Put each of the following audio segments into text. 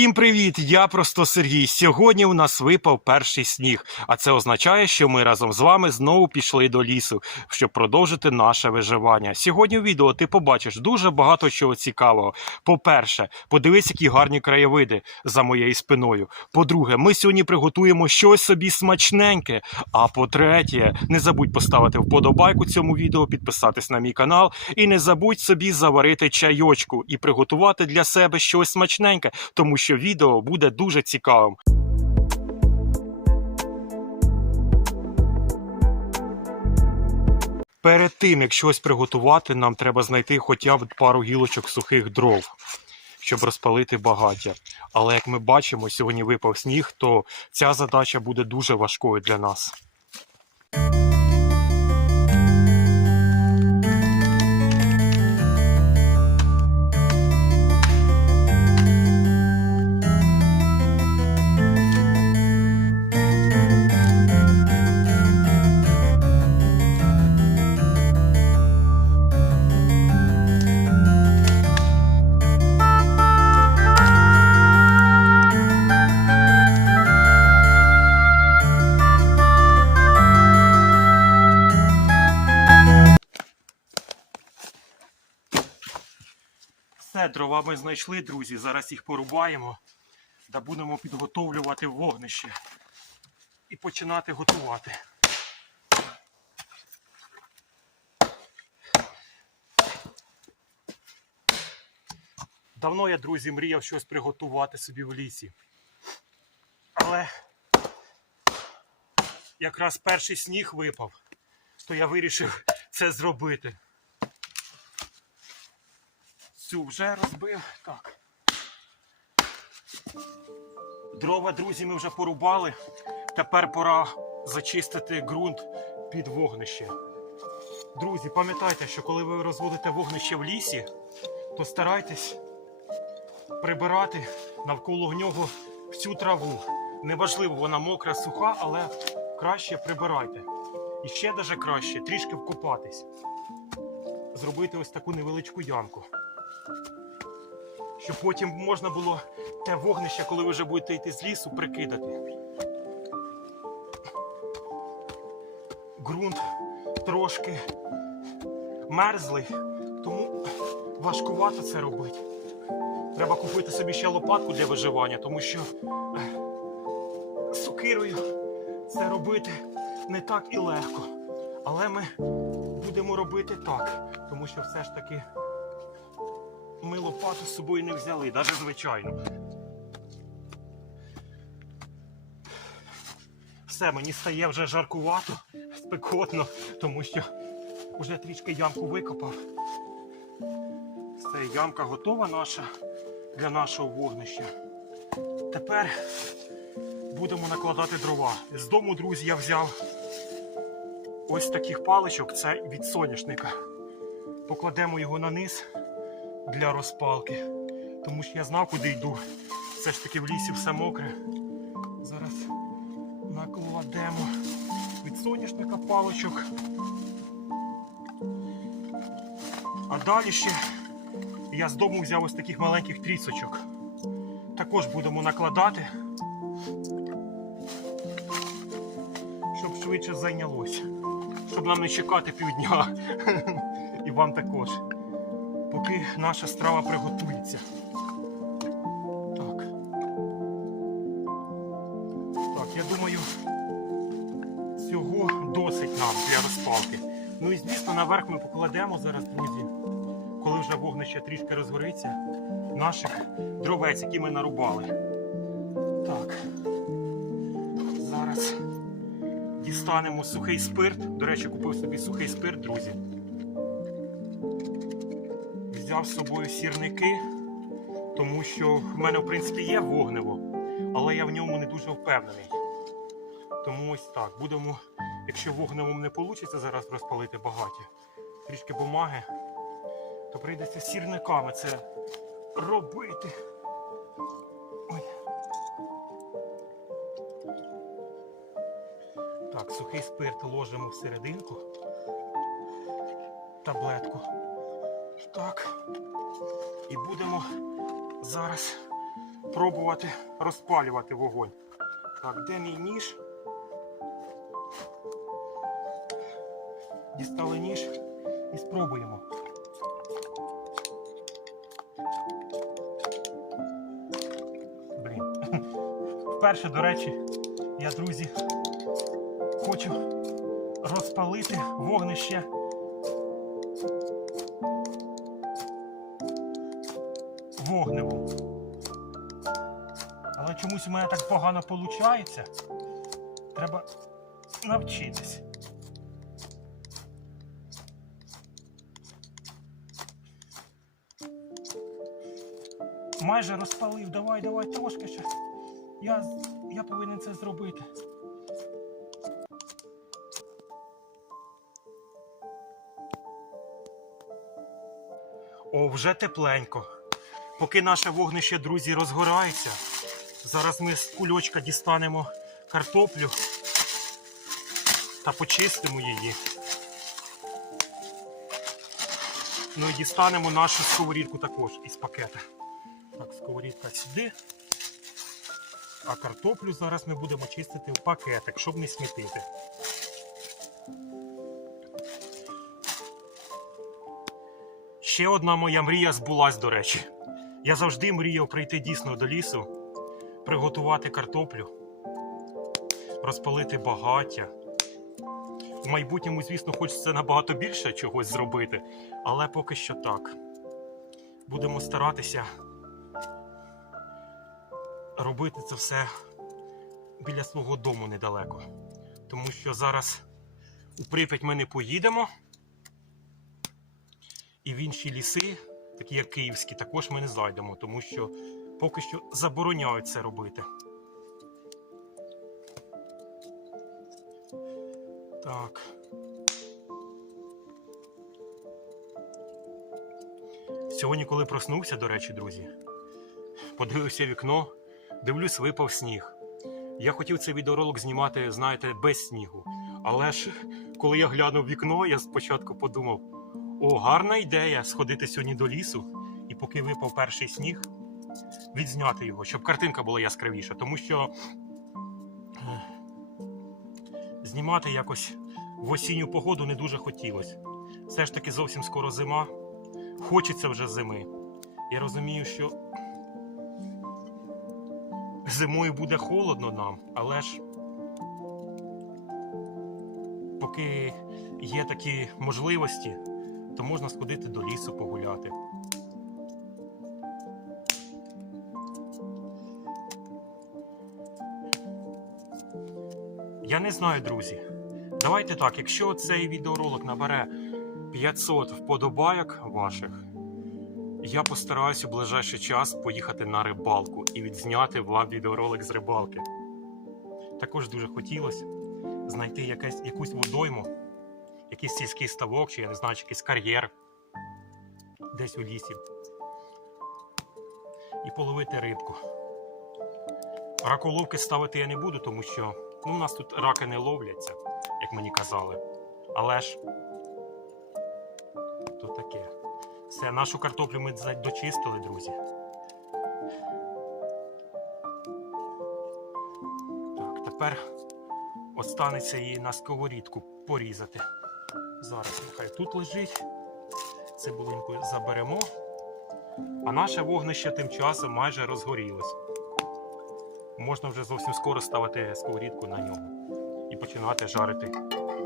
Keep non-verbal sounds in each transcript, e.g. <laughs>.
Всім привіт! Я просто Сергій. Сьогодні у нас випав перший сніг, а це означає, що ми разом з вами знову пішли до лісу, щоб продовжити наше виживання. Сьогодні у відео ти побачиш дуже багато чого цікавого. По-перше, подивись, які гарні краєвиди за моєю спиною. По-друге, ми сьогодні приготуємо щось собі смачненьке. А по-третє, не забудь поставити вподобайку цьому відео, підписатись на мій канал і не забудь собі заварити чайочку і приготувати для себе щось смачненьке, тому що відео буде дуже цікавим. Перед тим, як щось приготувати, нам треба знайти хоча б пару гілочок сухих дров, щоб розпалити багаття. Але як ми бачимо, сьогодні випав сніг, то ця задача буде дуже важкою для нас. Все, дрова ми знайшли, друзі. Зараз їх порубаємо та будемо підготовлювати вогнище і починати готувати. Давно я, друзі, мріяв щось приготувати собі в лісі. Але якраз перший сніг випав, то я вирішив це зробити. Цю вже розбив. Так. Дрова, друзі, ми вже порубали. Тепер пора зачистити ґрунт під вогнище. Друзі, пам'ятайте, що коли ви розводите вогнище в лісі, то старайтесь прибирати навколо нього всю траву. Неважливо, вона мокра, суха, але краще прибирайте. І ще даже краще трішки вкопатись. Зробити ось таку невеличку ямку щоб потім можна було те вогнище, коли ви вже будете йти з лісу, прикидати. Ґрунт трошки мерзлий, тому важкувато це робити. Треба купити собі ще лопатку для виживання, тому що е, сокирою це робити не так і легко. Але ми будемо робити так, тому що все ж таки ми лопату з собою не взяли, навіть звичайно. Все, мені стає вже жаркувато, спекотно, тому що вже трішки ямку викопав. Все, ямка готова наша для нашого вогнища. Тепер будемо накладати дрова. З дому, друзі, я взяв ось таких паличок, це від соняшника. Покладемо його на низ для розпалки. Тому що я знав, куди йду. Все ж таки в лісі все мокре. Зараз накладемо від соняшника паличок. А далі ще я з дому взяв ось таких маленьких трісочок. Також будемо накладати, щоб швидше зайнялося. Щоб нам не чекати півдня. <laughs> І вам також поки наша страва приготується. Так. Так, я думаю, цього досить нам для розпалки. Ну і звісно, наверх ми покладемо зараз, друзі, коли вже вогнище трішки розгориться, наших дровець, які ми нарубали. Так. Зараз дістанемо сухий спирт. До речі, купив собі сухий спирт, друзі взяв з собою сірники, тому що в мене, в принципі, є вогнево, але я в ньому не дуже впевнений. Тому ось так. Будемо, якщо вогневом не вийде зараз розпалити багаття, трішки бумаги, то прийдеться сірниками це робити. Сухий спирт ложимо в серединку. Таблетку. Так. І будемо зараз пробувати розпалювати вогонь. Так, де мій ніж? Дістали ніж і спробуємо. Блін. Вперше, до речі, я, друзі, хочу розпалити вогнище. Чомусь у мене так погано виходить. Треба навчитись. Майже розпалив. Давай, давай, трошки ще. Я, я повинен це зробити. О, вже тепленько. Поки наше вогнище, друзі, розгорається. Зараз ми з кульочка дістанемо картоплю та почистимо її. Ну і дістанемо нашу сковорідку також із пакета. Так, сковорідка сюди. А картоплю зараз ми будемо чистити в пакетик, щоб не смітити. Ще одна моя мрія збулась, до речі. Я завжди мріяв прийти дійсно до лісу, приготувати картоплю, розпалити багаття. В майбутньому, звісно, хочеться набагато більше чогось зробити, але поки що так. Будемо старатися робити це все біля свого дому недалеко. Тому що зараз у Прип'ять ми не поїдемо. І в інші ліси, такі як київські, також ми не зайдемо, тому що поки що забороняють це робити. Так. Сьогодні, коли проснувся, до речі, друзі, подивився вікно, дивлюсь, випав сніг. Я хотів цей відеоролик знімати, знаєте, без снігу. Але ж коли я глянув вікно, я спочатку подумав: о, гарна ідея сходити сьогодні до лісу, і поки випав перший сніг, відзняти його, щоб картинка була яскравіша. Тому що е, знімати якось в осінню погоду не дуже хотілося. Все ж таки зовсім скоро зима. Хочеться вже зими. Я розумію, що зимою буде холодно нам, але ж поки є такі можливості, то можна сходити до лісу погуляти. Я не знаю, друзі. Давайте так, якщо цей відеоролик набере 500 вподобайок ваших, я постараюсь у ближайший час поїхати на рибалку і відзняти вам відеоролик з рибалки. Також дуже хотілося знайти якесь, якусь водойму, якийсь сільський ставок, чи я не знаю, якийсь кар'єр десь у лісі. І половити рибку. Раколовки ставити я не буду, тому що ну, у нас тут раки не ловляться, як мені казали. Але ж то таке. Все, нашу картоплю ми дочистили, друзі. Так, тепер останеться її на сковорідку порізати. Зараз нехай тут лежить. Цибулинку заберемо. А наше вогнище тим часом майже розгорілось. Можна вже зовсім скоро ставити сковорідку на нього і починати жарити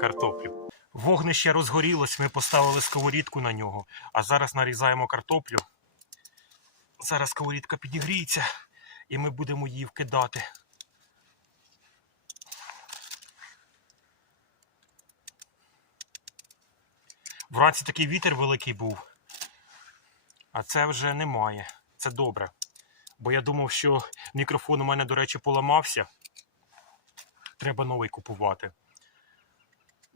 картоплю. Вогнище розгорілось, ми поставили сковорідку на нього, а зараз нарізаємо картоплю. Зараз сковорідка підігріється і ми будемо її вкидати. Вранці такий вітер великий був, а це вже немає. Це добре. Бо я думав, що мікрофон у мене, до речі, поламався. Треба новий купувати.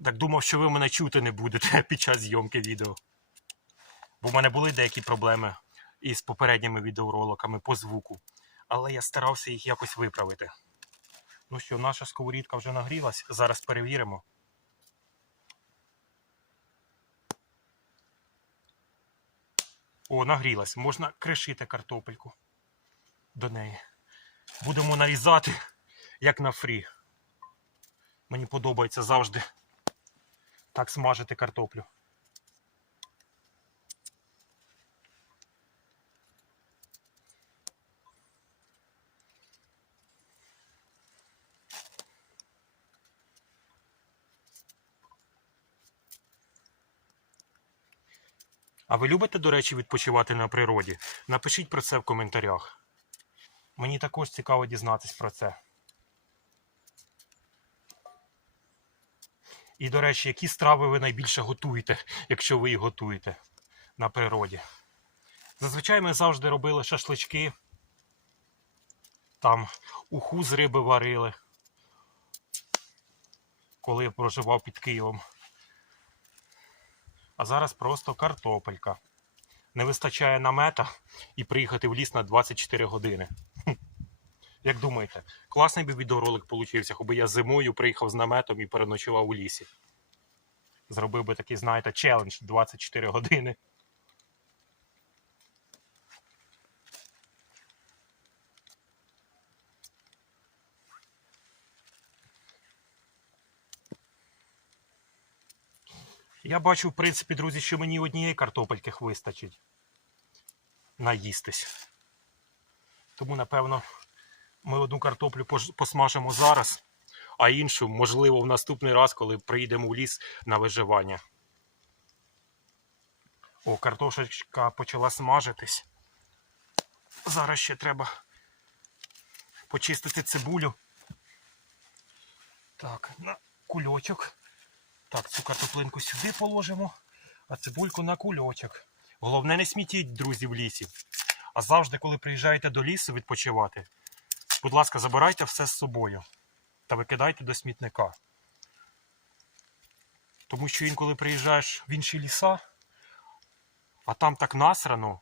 Так думав, що ви мене чути не будете <laughs> під час зйомки відео. Бо в мене були деякі проблеми із попередніми відеороликами по звуку. Але я старався їх якось виправити. Ну що, наша сковорідка вже нагрілась. Зараз перевіримо. О, нагрілась. Можна кришити картопельку. До неї. Будемо нарізати, як на фрі. Мені подобається завжди так смажити картоплю. А ви любите, до речі, відпочивати на природі? Напишіть про це в коментарях. Мені також цікаво дізнатись про це. І, до речі, які страви ви найбільше готуєте, якщо ви їх готуєте на природі? Зазвичай ми завжди робили шашлички, там уху з риби варили, коли я проживав під Києвом. А зараз просто картопелька. Не вистачає намета і приїхати в ліс на 24 години. Як думаєте, класний би відеоролик получився, аби я зимою приїхав з наметом і переночував у лісі. Зробив би такий, знаєте, челендж 24 години. Я бачу, в принципі, друзі, що мені однієї картопельки вистачить наїстись. Тому, напевно, ми одну картоплю посмажимо зараз, а іншу, можливо, в наступний раз, коли приїдемо в ліс на виживання. О, картошечка почала смажитись. Зараз ще треба почистити цибулю. Так, на кульочок. Так, цю картоплинку сюди положимо, а цибульку на кульочок. Головне, не смітіть, друзі, в лісі. А завжди, коли приїжджаєте до лісу відпочивати, будь ласка, забирайте все з собою та викидайте до смітника. Тому що інколи приїжджаєш в інші ліса, а там так насрано,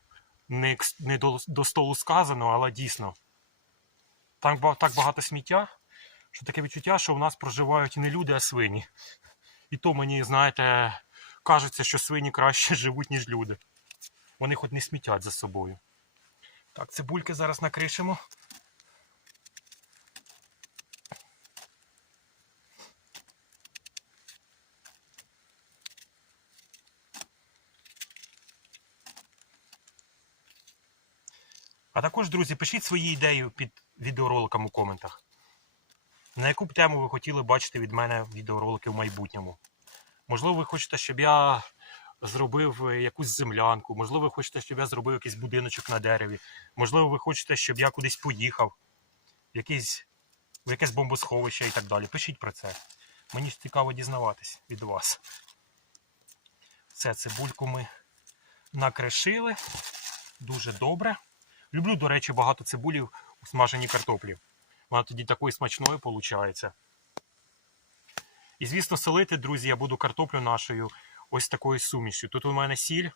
не, не до, до столу сказано, але дійсно. Там так багато сміття, що таке відчуття, що в нас проживають не люди, а свині. І то мені, знаєте, кажеться, що свині краще <laughs> живуть, ніж люди. Вони хоч не смітять за собою. Так, цибульки зараз накришимо. А також, друзі, пишіть свої ідеї під відеороликом у коментах. На яку б тему ви хотіли бачити від мене відеоролики в майбутньому? Можливо, ви хочете, щоб я зробив е, якусь землянку, можливо, ви хочете, щоб я зробив якийсь будиночок на дереві, можливо, ви хочете, щоб я кудись поїхав, в, якесь бомбосховище і так далі. Пишіть про це. Мені цікаво дізнаватись від вас. Це цибульку ми накришили. Дуже добре. Люблю, до речі, багато цибулі у смаженій картоплі. Вона тоді такою смачною виходить. І, звісно, солити, друзі, я буду картоплю нашою ось такою сумішю. Тут у мене сіль,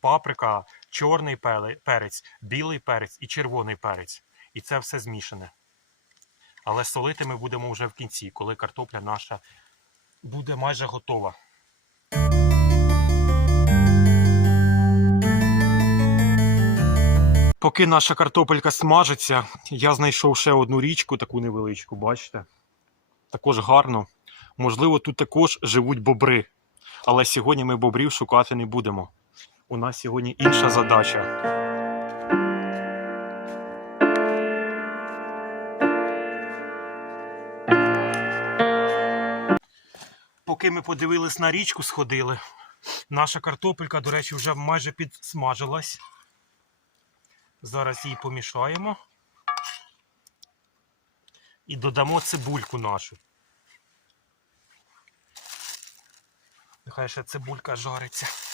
паприка, чорний перець, білий перець і червоний перець. І це все змішане. Але солити ми будемо вже в кінці, коли картопля наша буде майже готова. Поки наша картопелька смажиться, я знайшов ще одну річку, таку невеличку, бачите? Також гарно. Можливо, тут також живуть бобри. Але сьогодні ми бобрів шукати не будемо. У нас сьогодні інша задача. Поки ми подивились на річку, сходили. Наша картопелька, до речі, вже майже підсмажилась. Зараз її помішаємо. І додамо цибульку нашу. Нехай ще цибулька жариться.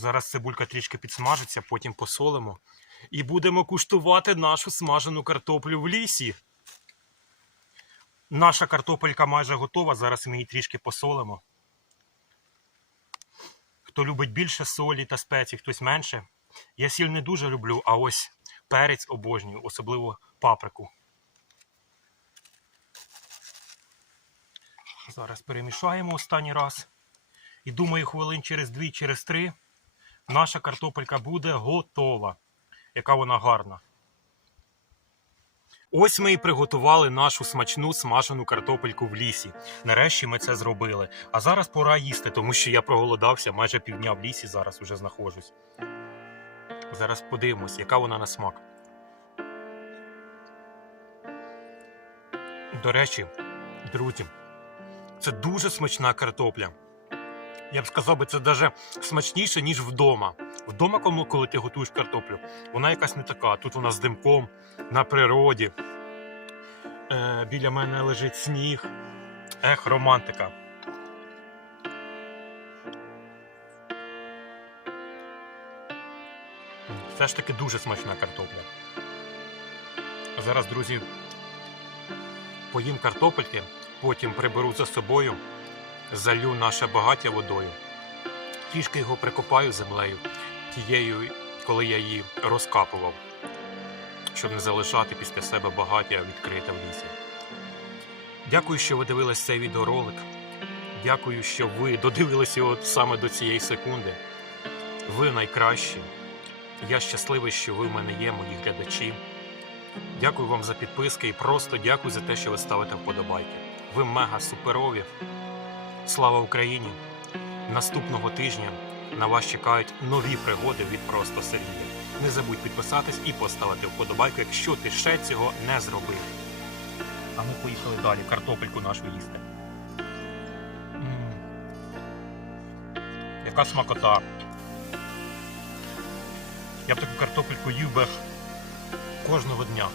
Зараз цибулька трішки підсмажиться, потім посолимо. І будемо куштувати нашу смажену картоплю в лісі. Наша картопелька майже готова, зараз ми її трішки посолимо. Хто любить більше солі та спецій, хтось менше. Я сіль не дуже люблю, а ось перець обожнюю, особливо паприку. Зараз перемішаємо останній раз. І думаю, хвилин через дві, через три наша картопелька буде готова. Яка вона гарна. Ось ми і приготували нашу смачну смажену картопельку в лісі. Нарешті ми це зробили. А зараз пора їсти, тому що я проголодався майже півдня в лісі зараз уже знаходжусь. Зараз подивимось, яка вона на смак. До речі, друзі, це дуже смачна картопля. Я б сказав би, це навіть смачніше, ніж вдома. Вдома, коли ти готуєш картоплю, вона якась не така. Тут вона з димком на природі. Е, біля мене лежить сніг. Ех, романтика. Все ж таки дуже смачна картопля. Зараз, друзі, поїм картопельки, потім приберу за собою, залю наше багаття водою. Трішки його прикопаю землею, тією, коли я її розкапував, щоб не залишати після себе багаття відкрите в лісі. Дякую, що ви дивились цей відеоролик. Дякую, що ви додивилися його саме до цієї секунди. Ви найкращі. Я щасливий, що ви в мене є, мої глядачі. Дякую вам за підписки і просто дякую за те, що ви ставите вподобайки. Ви мега суперові. Слава Україні! Наступного тижня на вас чекають нові пригоди від просто Сергія. Не забудь підписатись і поставити вподобайку, якщо ти ще цього не зробив. А ми поїхали далі картопельку нашу їсти. М. Яка смакота. Я б таку картопельку їв би кожного дня.